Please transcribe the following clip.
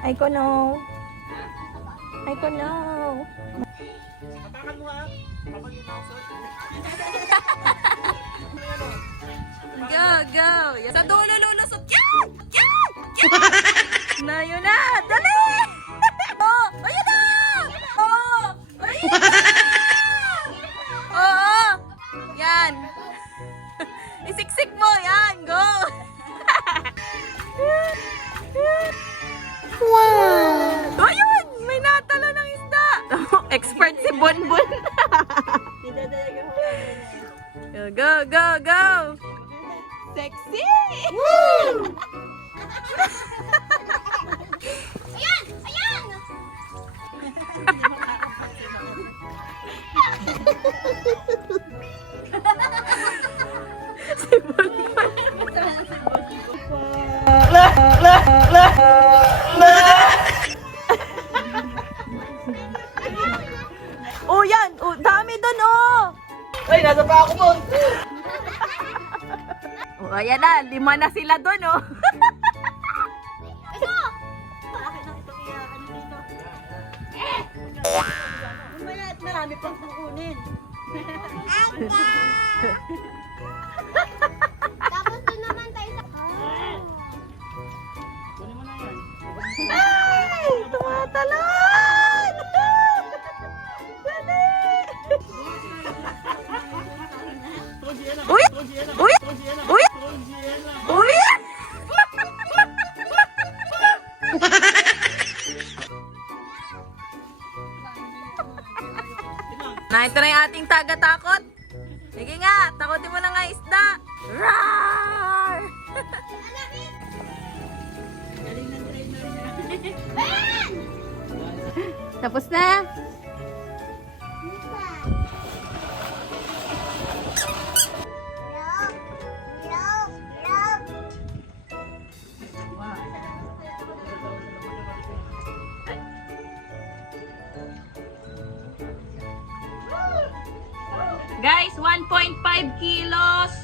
Ay ko no. Ay ko no. Atakan mo ha. Kapag yung mouse. Go, go. Sa dulo lulusot. Yan! Yan! Yan! Na, yun na. Dali! Oh! Ayun na! Oh! Ayun na! Oo! Yan. Isiksik mo. Yan. Go! Wow! Ayun! May natalo ng isda. Expert si Bonbon. Go, go, go! Sexy! Woo! Ayan! Ayan! Si Bonbon. Oh, yan! Oh, dami dun, oh! Ay, nasa pa ako mo. Oh, ayan na. 5 na sila dun, oh. Ito! Bakit na ito kaya ano dito? Mamaya at marami pang kukunin. Tapos doon naman tayo sa... Kunin mo na yan. Ay! Tumatalon! Dali! Uy! Uy! Uy! Uy! Na, ito na yung ating taga-takot. Sige nga, takotin mo na nga isda. Roar! Tapos na. Guys, 1.5 kilos.